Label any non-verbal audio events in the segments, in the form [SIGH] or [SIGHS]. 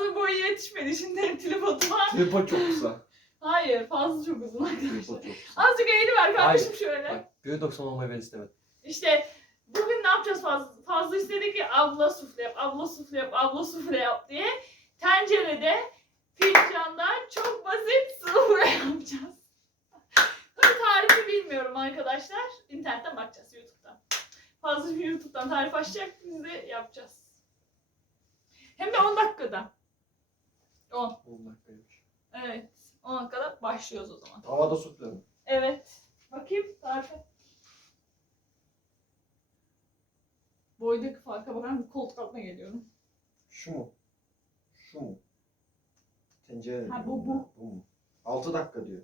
fazla boyu yetişmedi. Şimdi hem tripoduma. Tripod çok kısa. Hayır fazla çok uzun arkadaşlar. çok kısa. Azıcık eğri ver kardeşim Hayır. şöyle. Bak 1.90 olmayı ben istemedim. İşte bugün ne yapacağız fazla, fazla istedik ki abla sufle yap, abla sufle yap, abla sufle yap diye. Tencerede, fincanda çok basit sufle yapacağız. Tabii tarifi bilmiyorum arkadaşlar. İnternetten bakacağız YouTube'dan. Fazla YouTube'dan tarif açacak biz de yapacağız. Hem de 10 dakikada. 10. 10 dakikaymış. Evet. 10 dakikada başlıyoruz o zaman. Havada sufle mi? Evet. Bakayım tarife. Boydaki farka bakar mısın? Koltuk altına geliyorum. Şu mu? Şu mu? Tencere. Ha, bu, bu. Bu mu? 6 dakika diyor.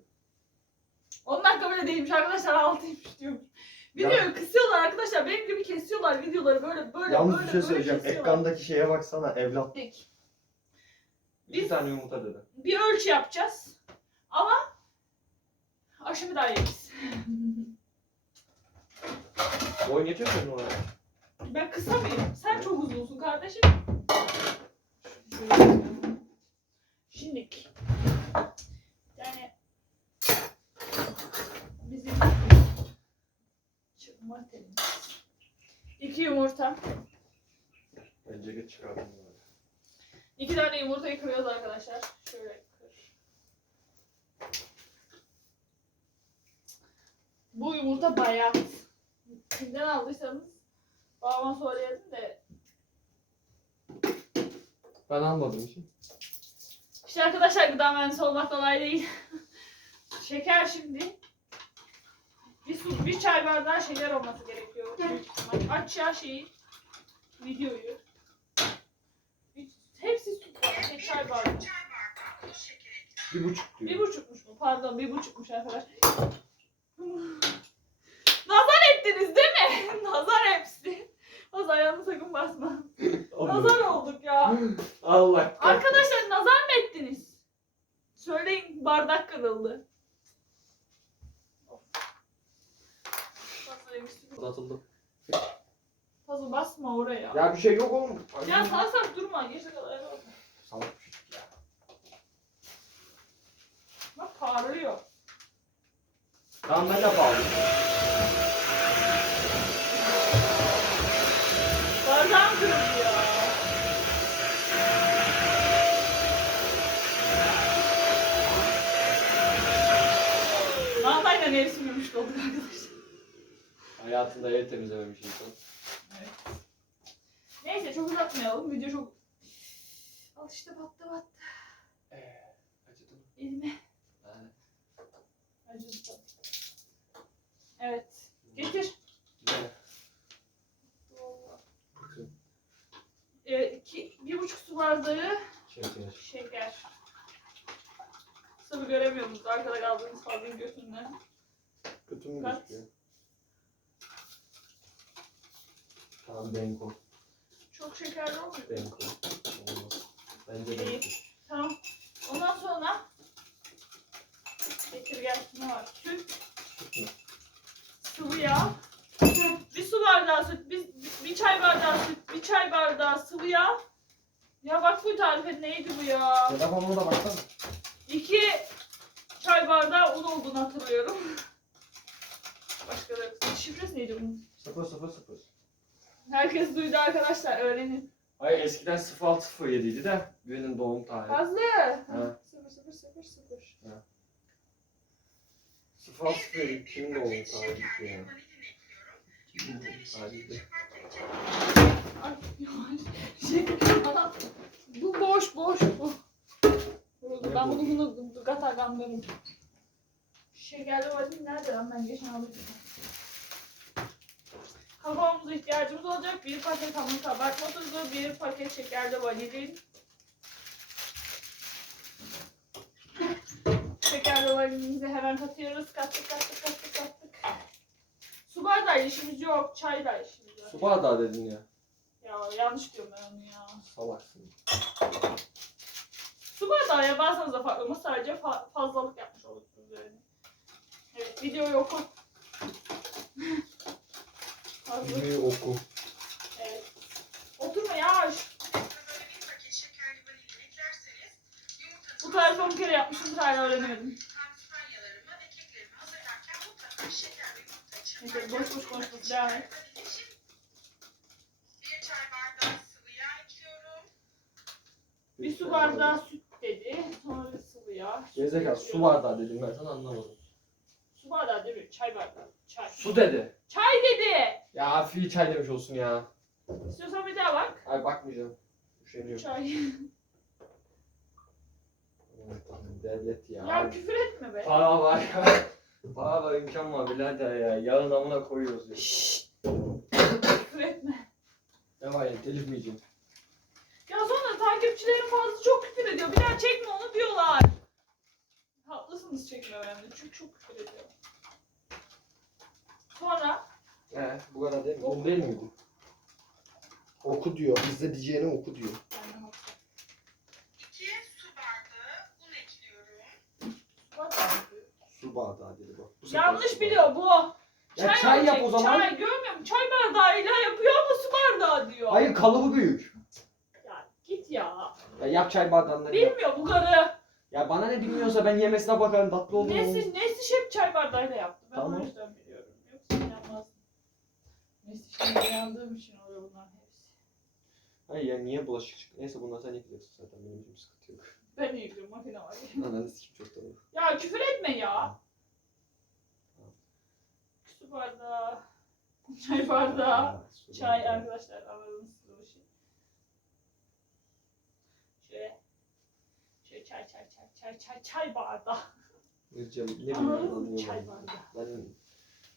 10 dakika bile değilmiş arkadaşlar 6'ymış diyormuş. Videoyu kısıyorlar arkadaşlar. Benim gibi kesiyorlar videoları böyle böyle Yalnız böyle bir şey böyle söyleyeceğim. kesiyorlar. Ekrandaki şeye baksana evlat. Peki. Bir Biz- tane yumurta dedi. Bir ölçü yapacağız. Ama aşımı daha yeriz. [LAUGHS] Boyun yetiyor mu senin oraya? ben kısa mıyım? Sen çok uzunsun kardeşim. Şimdi yani bizim. İki yumurta. Bence geç çıkardım böyle. İki tane yumurtayı kırıyoruz arkadaşlar. Şöyle kır. Bu yumurta bayat. Kimden aldıysanız babama söyleyelim de. Ben almadım için. İşte arkadaşlar gıda mühendisi olmak kolay değil. [LAUGHS] Şeker şimdi. Bir, su, bir çay bardağı şeker olması gerekiyor. Aç ya şeyi. Videoyu. Bir- Hepsi su var. Bir çay bardağı. Bir buçuk diyor. Bir buçukmuş bu. Pardon bir buçukmuş arkadaşlar. [SIGHS] Nazar ettiniz değil mi? [LAUGHS] Nazar hepsi. Nazar ayağını sakın basma. [LAUGHS] Nazar olduk ya. [LAUGHS] Allah kahretsin. Arkadaşlar nazar mı ettiniz? Söyleyin bardak kırıldı. Uzatıldı. Fazla basma oraya. Ya, Ya bir şey yok oğlum. salak salak durma. Geçe kadar yok. Salak bir çocuk ya. Bak parlıyor. Tamam ben de bağlı. Bardağım ya. Vallahi ev sürmüş olduk arkadaşlar. Hayatında ev temizlememiş insan. Evet. Neyse çok uzatmayalım. Video çok... Al işte battı battı. Eee. Acıdı mı? Elime. Evet. Getir. Evet, iki, bir buçuk su bardağı Şeker. şeker. Sıvı göremiyorsunuz. Arkada kaldığınız fazla götünden. Kötü mü Kaç? gözüküyor? Tamam Benko. Çok şekerli olmuyor. Benko. Olmaz. Bence İyi. Benko. Tamam. Ondan sonra var? Süt, sıvı yağ, bir su bardağı süt, bir, bir, çay bardağı süt, bir çay bardağı sıvı yağ. Ya bak bu tarife neydi bu ya? Telefonuna da baksana. İki çay bardağı un olduğunu hatırlıyorum. Başka da yok. Şifresi neydi bunun? 0 0 0. Herkes duydu arkadaşlar öğrenin. Hayır eskiden 0607 idi de birinin doğum tarihi. Fazla. Ha. Sıfır sıfır sıfır sıfır. 0607 kimin doğum tarihi ya? Tarihi? Ay. Şey bana. Bu boş boş bu. Vuruldu. Ne Ben bunu bunu gatagandım. Şekerli vanilya nerede lan ben geçen aldım. Kakaomuza ihtiyacımız olacak. Bir paket hamur kabartma tuzu, bir paket şekerli vanilin. Vanilimizi hemen katıyoruz. Kattık kattık kattık kattık. Su bardağı işimiz yok. Çayla işimiz var. Su bardağı dedin ya. Ya yanlış diyorum ben onu ya. Salaksın. Su bardağı yaparsanız da farklı ama sadece fa- fazlalık yapmış olursunuz yani. Evet videoyu oku. [LAUGHS] Fazla. Videoyu oku. Evet. Oturma bir şekerli vanilya eklersiniz. 10 kere yapmışımdır hala öğrenemedim. Neyse çırpar. boş boş et. Bir çay bardağı sıvı yağ ekliyorum. Bir su bardağı süt dedi. Sonra bir sıvı yağ. Gerizekalı su bardağı dedim ben sana anlamadım. Su bardağı değil mi? Çay bardağı. Çay. Su dedi. Çay dedi. Ya fi çay demiş olsun ya. İstiyorsan bir daha bak. Ay bakmayacağım. Üşeniyorum. Çay. Devlet ya. ya küfür etme be. Para var ya. [LAUGHS] Para var imkan var birader ya. Yarın amına koyuyoruz ya. Şşşt. küfür etme. Ne var ya telif mi yiyeceğim? Ya sonra takipçilerin fazla çok küfür ediyor. Bir daha çekme onu diyorlar. Haklısınız çekmememde. Çünkü çok küfür ediyor. Sonra He bu kadar değil mi? Bu değil miydi? Oku diyor. Bizde diyeceğine oku diyor. ben de haklı. 2 su bardağı un ekliyorum. Bak. Su bardağı dedi bak. Bu Yanlış biliyor bu. Ya çay yap o zaman. Çay görmüyor musun? Çay bardağıyla yapıyor ama su bardağı diyor. Hayır kalıbı büyük. Ya git ya. Ya yap çay bardağından yap. Bilmiyor bu karı. Ya bana ne bilmiyorsa ben yemesine bakarım tatlı olur mu? Nesi, Nesi hep çay bardağıyla yaptı. Ben Tamam. o yüzden biliyorum. Yoksa inanmazdım. Nesi şimdi inandığım için oluyor bunların hepsi. Hayır ya niye bulaşık çıktı? Neyse bundan sen yıkayacaksın zaten benim için sıkıntı yok. Ben de yıkıyorum makine var. Ananı sikim çok da olur. ya küfür etme ya. [LAUGHS] Su bardağı. Çay bardağı. Çay arkadaşlar aradığınız bu şey. Şöyle. Şöyle çay çay çay çay çay çay bardağı. Ircam, ne bileyim. Çay bardağı. Ben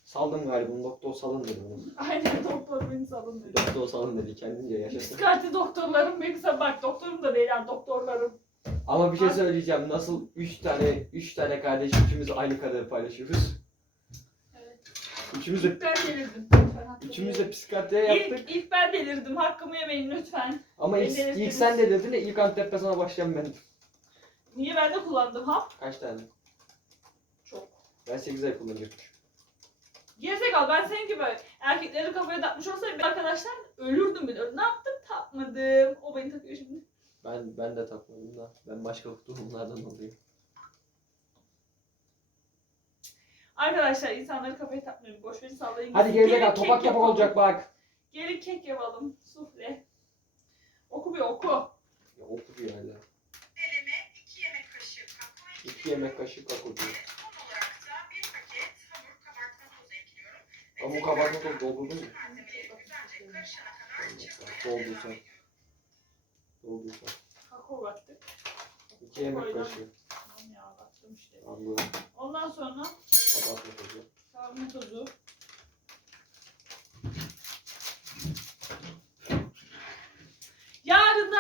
saldım galiba bunu doktor salın dedi bunu. [LAUGHS] Aynen doktor beni salın dedi. Doktor salın dedi kendince yaşasın. Psikiyatri doktorlarım yoksa bak doktorum da değil yani doktorlarım. Ama bir şey söyleyeceğim. Nasıl 3 tane 3 tane kardeş üçümüz aynı kaderi paylaşıyoruz. Üçümüz de İlk ben delirdim. üçümüz de psikiyatriye yaptık. İlk, ilk ben delirdim. Hakkımı yemeyin lütfen. Ama ilk, ilk sen de dedin de ilk antidepresana başlayan ben. Niye ben de kullandım ha? Kaç tane? Çok. Ben 8 ay kullanıyormuş. Gerizekalı ben senin gibi erkekleri kafaya takmış olsaydım arkadaşlar ölürdüm bile. Ne yaptım? Takmadım. O beni takıyor şimdi. Ben ben de takmadım da. Ben başka durumlardan oluyor. Arkadaşlar insanları kafaya takmayın. Boş verin sallayın. Hadi gerizekalı Gelin topak topak yapalım. olacak bak. Gelin kek yapalım. Sufle. Oku bir oku. Ya oku bir hala. Eleme 2 yemek kaşığı kakao ekliyorum. 2 yemek kaşığı kakao diyor. Son olarak da bir paket hamur kabartma tozu ekliyorum. Ve Hamur tekrar kabartma tozu doldurdun mu? Malzemeleri güzelce karışana kadar çırpmaya Doldu devam sen. ediyorum. Dolduysa. Kakao baktık. 2 yemek kaşığı. Tamam ya baktım işte. Anladım. Ondan sonra Kabartma tozu. kavurma tozu. Yarın da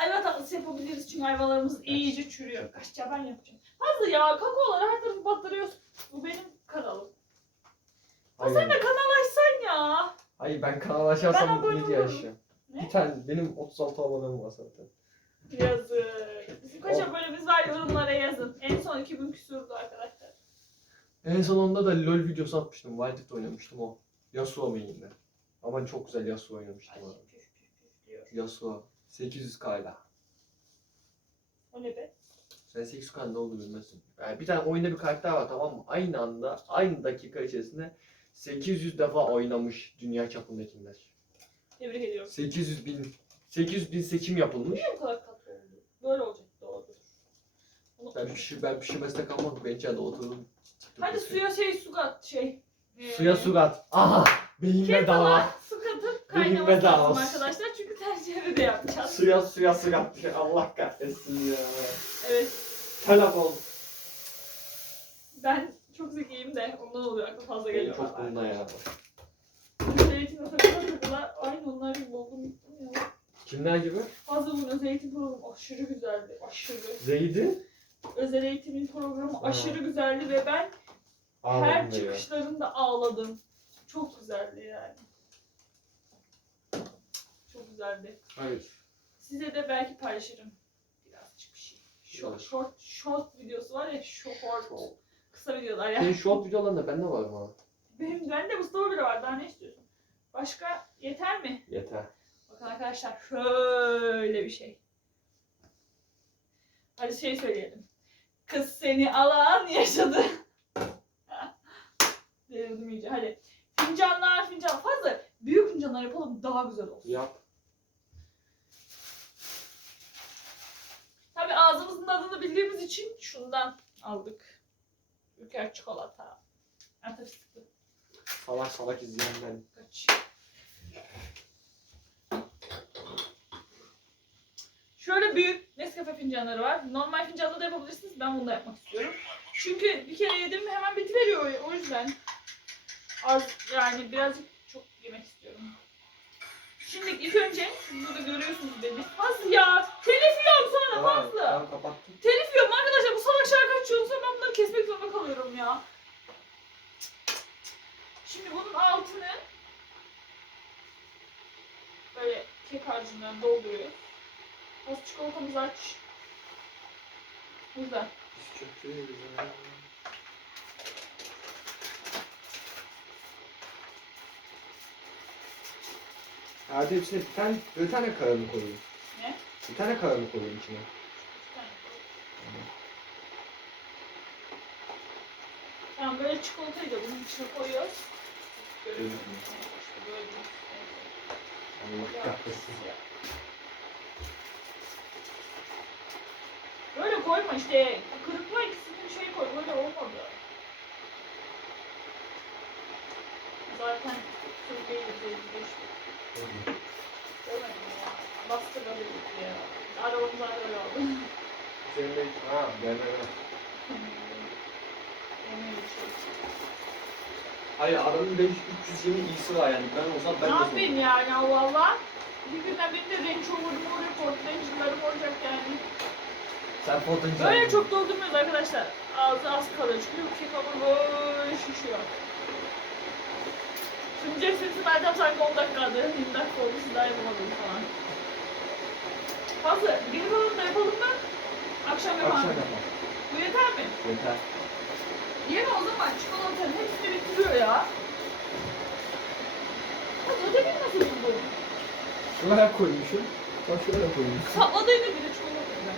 ayva tatlısı yapabiliriz çünkü ayvalarımız iyice çürüyor. Kaçça ben yapacağım. Fazla ya kakaoları her tarafı batırıyorsun. Bu benim kanalım. Sen Hayır, de kanal açsan ya. hayır ben kanal Ben açarsam abone video olurum. açacağım. Ne? Bir tane benim 36 abonem var zaten. Yazık. Bizim kaç O- abonemiz var yorumlara yazın. En son 2000 küsurdu arkadaşlar. En sonunda da LoL videosu atmıştım. Wildrift oynamıştım o. Yasuo main'de. Ama çok güzel Yasuo Ay oynamıştım abi. püf püf püf diyor. Yasuo. 800k'yla. O ne be? Sen 800k ne oldu bilmezsin. Yani bir tane oyunda bir karakter var tamam mı? Aynı anda, aynı dakika içerisinde 800 defa oynamış dünya çapındakiler. Tebrik ediyorum. 800 bin 800 bin seçim yapılmış. Niye bu kadar katlı oldu? Böyle olacak doğrudur. Ben pişir ben pişirmesine kalmadım. Ben içeride oturdum. Hadi suya şey su kat şey. Ee, Suya su kat. Aha! Beyin Kettle'a bedava. su katıp kaynaması bedava. lazım arkadaşlar. Çünkü tencerede de yapacağız. Suya suya su kat. Allah kahretsin ya. Evet. Telefon. Ben çok zekiyim de ondan oluyor aklı fazla Benim geliyor. çok bana. bunda ya. Zeytin takıla takıla aynı onlar gibi oldum gittim ya. Kimler gibi? Fazla bunun eğitim programı aşırı güzeldi. Aşırı. Zeydi. Özel eğitimin programı Ha. aşırı güzeldi ve ben her Ağladım da ya. çıkışlarında ağladım. Çok güzeldi yani. Çok güzeldi. Hayır. Size de belki paylaşırım. Birazcık bir şey. Short, Biraz. short, short videosu var ya short. Short. Kısa videolar Senin ya. short videolarında bende var ama. Benim ben de Mustafa bile var. Daha ne istiyorsun? Başka yeter mi? Yeter. Bakın arkadaşlar şöyle bir şey. Hadi şey söyleyelim. Kız seni alan yaşadı. [LAUGHS] Delirdim iyice. Hadi. Fincanlar fincan. Fazla büyük fincanlar yapalım daha güzel olsun. Yap. Tabii ağzımızın tadını bildiğimiz için şundan aldık. Ülker çikolata. Fıstıklı. Salak salak izleyen ben. Kaç. Şöyle büyük Nescafe fincanları var. Normal fincanla da yapabilirsiniz. Ben bunu da yapmak istiyorum. Çünkü bir kere yedim hemen bitiveriyor o yüzden. Az yani birazcık çok yemek istiyorum. Şimdi ilk önce siz burada görüyorsunuz beni. Fazla ya. Telif yiyorum sonra fazla. tamam kapattım. Telif yiyorum arkadaşlar. Bu salak şarkı açıyorum sonra ben bunları kesmek zorunda kalıyorum ya. Şimdi bunun altını böyle kek harcından dolduruyoruz. Az çikolatamızı aç. Burada. Çok ya. Hadi hepsine bir tane, bir tane kara mı koyayım? Ne? Bir tane kara mı koyayım içine? Tamam böyle çikolatayı da bunun içine koyuyoruz. Görüyorsunuz. İşte böyle. Allah kahretsin. Böyle koyma işte. Kırıkla ikisini şey koy. Böyle olmadı. Zaten Türkiye'yi de geçti. Olmadı ya. Bastırma dedik ya. Arabamız öyle oldu. Üzerinde ha BMW. Yemeği geçiyoruz. Hayır adamın 5 320 iyisi var yani. Ben olsam ben Ne de yapayım yani Allah Allah. Bir günden benim de Range Rover'ım olacak, Ford Ranger'larım olacak yani. Sen fotoğrafı Böyle çok doldurmuyoruz arkadaşlar. Ağzı az kalıyor çünkü bu kek hamur böyle şişiyor. Şimdi diyeceksiniz Meltem sanki 10 dakikadı, 20 dakika oldu siz daha yapamadım falan. Fazla, bir falan da yapalım mı? Akşam yapalım. Akşam yapalım. Bu yeter mi? Yeter. Yeme o zaman çikolatanın hepsini bitiriyor ya. Ya ödemin nasıl buldun? Şuraya koymuşum. Bak şuraya koymuşum. Sapladığını bile çikolata.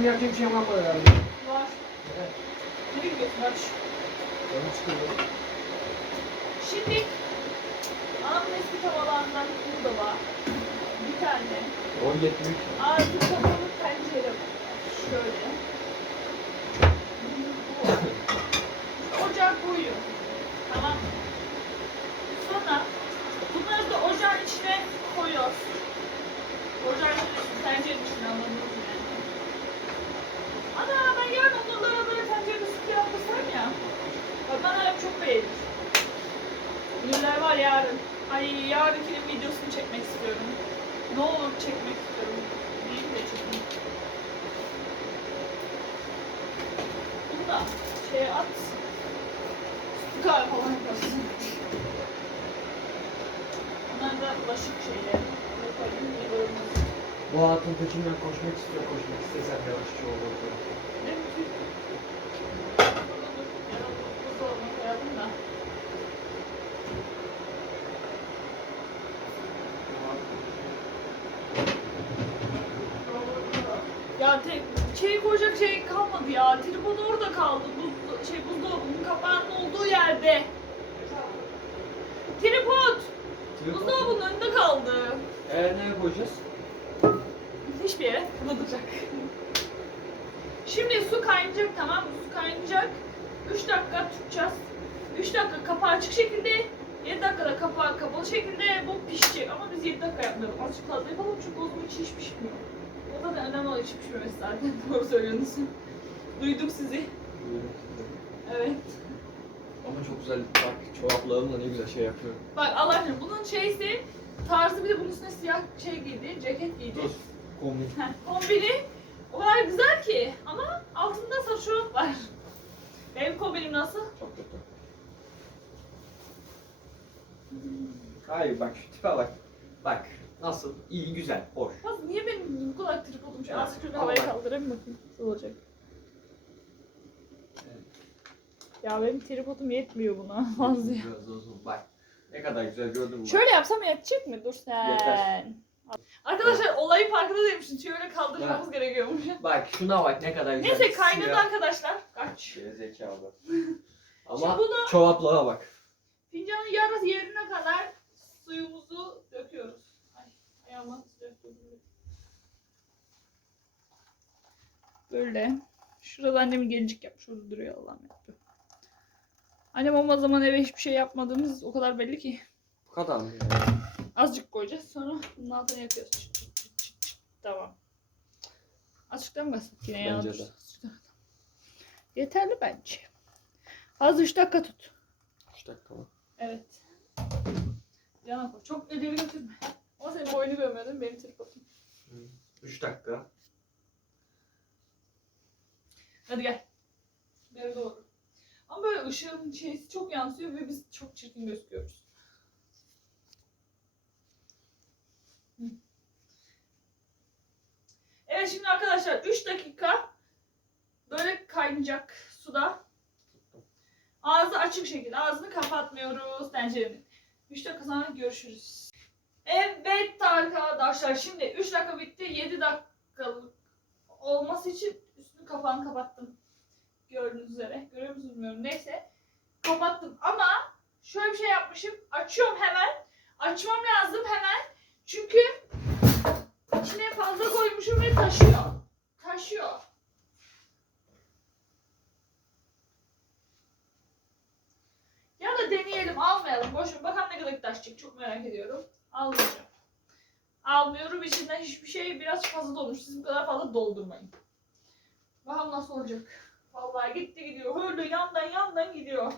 Benim yapacak bir şey var mı herhalde? Var. Evet. Ne gidiyorsun aç. Canım çıkıyor. Şimdi anamın eski tavalarından burada var. Bir tane. O yetmiş. Artı kapalı tencere var. Şöyle. Ocak koyuyor. Tamam mı? Sonra bunları da ocağın içine koyuyoruz. Ocağın içine, tencerenin içine anladınız mı yani? Ana ben yarın onlara böyle tencerede süt yapmasam ya. Bak beğenir. Ünlüler var yarın. Ay yarınkinin videosunu çekmek istiyorum. Ne olur çekmek istiyorum. Değil de çekeyim. Bunu da şey at. Kahve falan yaparsın. Bunlar da bulaşık şeyleri. Bu hatun peşinden koşmak istiyor. Koşmak istesem yavaşça olur. Ne mutlu. Buzdolabına koyalım da. Ya tek şey koyacak şey kalmadı ya. Tripod orada kaldı. Buz, şey buzdolabının kapağının olduğu yerde. Tripod buzdolabının önünde kaldı. Eee nereye koyacağız? Hiçbir yere fırlatacak. Şimdi su kaynayacak tamam mı? Su kaynayacak. 3 dakika tutacağız. 3 dakika kapağı açık şekilde 7 dakikada kapağı kapalı şekilde bu pişecek. Ama biz 7 dakika yapmayalım. Azıcık fazla yapalım çünkü o zaman hiç pişmiyor. O önemli olan içi pişmemesi zaten. [LAUGHS] Doğru söylüyorsunuz. Duydum sizi. Evet. Ama çok güzel. Bak çoraplarımla ne güzel şey yapıyorum. Bak Allah aşkına bunun şeysi tarzı bir de bunun üstüne siyah şey giydi, ceket giydi. Dur. Kombin. Heh, kombini o kadar güzel ki ama altında sarı çorap var. Benim kombinim nasıl? Çok kötü. Hayır bak şu tipe bak. Bak nasıl? İyi güzel. Hoş. Nasıl niye benim bu kadar tripodum şu Evet, azıcık şöyle havaya kaldırayım bakayım nasıl olacak. Evet. Ya benim tripodum yetmiyor buna [LAUGHS] fazla. ya. Biraz uzun. Bak. Ne kadar güzel gördün mü? Şöyle yapsam yetecek mi? Dur sen. Yeter. Arkadaşlar olayı farkında değilmişsin. Tüyü öyle kaldırmamız gerekiyormuş. Bak şuna bak ne kadar güzel. Neyse kaynadı Siyah. arkadaşlar. Kaç. Gerizekalı. [LAUGHS] Şimdi Ama bunu çoraplara bak. fincanın yarısı yerine kadar suyumuzu döküyoruz. Ay ayağıma sıcak dokundu. Böyle. Şurada annem gelecek yapmış. Orada duruyor Allah'ım yapıyor. Annem olma zaman eve hiçbir şey yapmadığımız o kadar belli ki. Bu kadar mı? Azıcık koyacağız sonra bunun altına yakıyoruz. Çıt çıt çıt çıt çıt. Tamam. Azıcıktan basit yine ya. Bence de. Yeterli bence. Az 3 dakika tut. 3 dakika mı? Evet. Yana koy. Çok ileri götürme. Ama senin boynu görmüyordum. Benim tripodum. 3 dakika. Hadi gel. Beri doğru. Ama böyle ışığın şeysi çok yansıyor ve biz çok çirkin gözüküyoruz. Hı. Evet şimdi arkadaşlar 3 dakika böyle kaynayacak suda. Ağzı açık şekilde. Ağzını kapatmıyoruz tencerenin. 3 dakika sonra görüşürüz. Evet arkadaşlar şimdi 3 dakika bitti. 7 dakikalık olması için üstünü kapağını kapattım. Gördüğünüz üzere. Görüyor musunuz bilmiyorum. Neyse. Kapattım ama şöyle bir şey yapmışım. Açıyorum hemen. Açmam lazım hemen. Çünkü içine fazla koymuşum ve taşıyor. Taşıyor. Ya da deneyelim almayalım. Boş ver. Bakalım ne kadar taşacak. Çok merak ediyorum. Almayacağım. Almıyorum. İçinden hiçbir şey biraz fazla dolmuş. Siz bu kadar fazla doldurmayın. Bakalım nasıl olacak. Vallahi gitti gidiyor. Öyle yandan yandan gidiyor.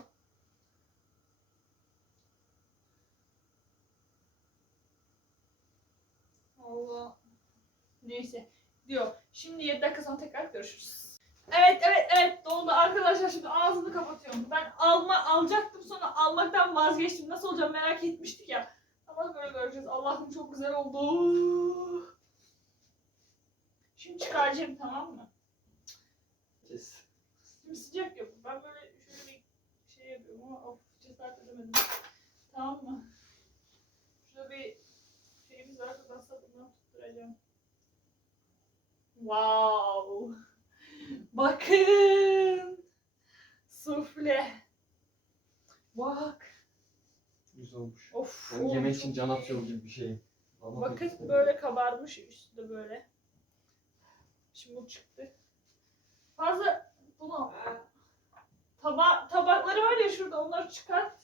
Allah. Neyse. Diyor. Şimdi 7 dakika sonra tekrar görüşürüz. Evet evet evet doldu arkadaşlar şimdi ağzını kapatıyorum. Ben alma alacaktım sonra almaktan vazgeçtim. Nasıl olacak merak etmiştik ya. Ama böyle göreceğiz. Allah'ım çok güzel oldu. Şimdi çıkaracağım tamam mı? Kes. Şimdi sıcak yok. Ben böyle şöyle bir şey yapıyorum ama of cesaret edemedim. Tamam mı? Şurada bir şeyimiz var. Ben sabundan tutturacağım. Wow. Bakın. Sufle. Bak. Güzel olmuş. Of. Oğlum, yemek için can atıyor gibi bir şey. Ama Bakın pek- böyle kabarmış üstü de böyle. Şimdi bu çıktı. Fazla bunu taba tabakları var ya şurada onları çıkart.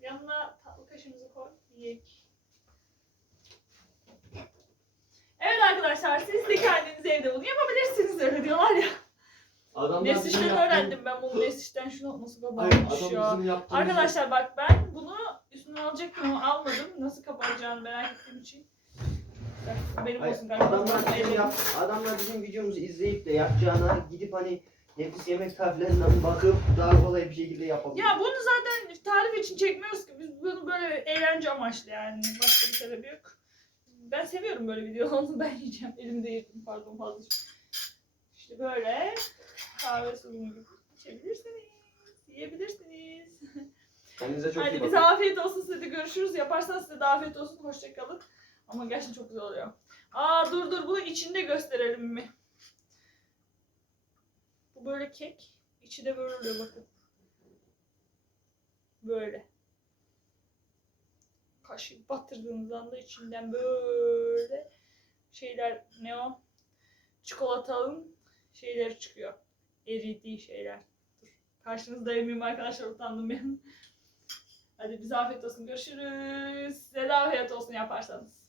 Yanına tatlı kaşığımızı koy. Yiyek. Evet arkadaşlar siz de kendiniz evde bunu yapabilirsiniz öyle diyorlar ya. Adamlar Nesiş'ten öğrendim ben bunu Nesiş'ten şunu nasıl adam ya. Arkadaşlar bak ben üstüne alacaktım ama almadım. Nasıl kapatacağını merak ettiğim için. Benim Hayır, olsun galiba. adamlar bizim, yap, adamlar bizim videomuzu izleyip de yapacağına gidip hani nefis yemek tariflerinden bakıp daha kolay bir şekilde yapabilir. Ya bunu zaten tarif için çekmiyoruz ki. Biz bunu böyle eğlence amaçlı yani. Başka bir sebebi yok. Ben seviyorum böyle videoları. [LAUGHS] Ben yiyeceğim. Elimde yedim. Pardon fazla. İşte böyle kahve gibi içebilirsiniz. Yiyebilirsiniz. [LAUGHS] Kendinize çok iyi Hadi bakın. bize afiyet olsun size de görüşürüz. Yaparsanız size de afiyet olsun. Hoşçakalın. Ama gerçekten çok güzel oluyor. Aa dur dur bunu içinde gösterelim mi? Bu böyle kek. İçi de böyle oluyor bakın. Böyle. Kaşığı batırdığınız anda içinden böyle şeyler ne o? Çikolatanın şeyleri çıkıyor. Eridiği şeyler. Dur. Karşınızda yemeyeyim arkadaşlar utandım ben. Hadi bize afiyet olsun. Görüşürüz. Size de afiyet olsun yaparsanız.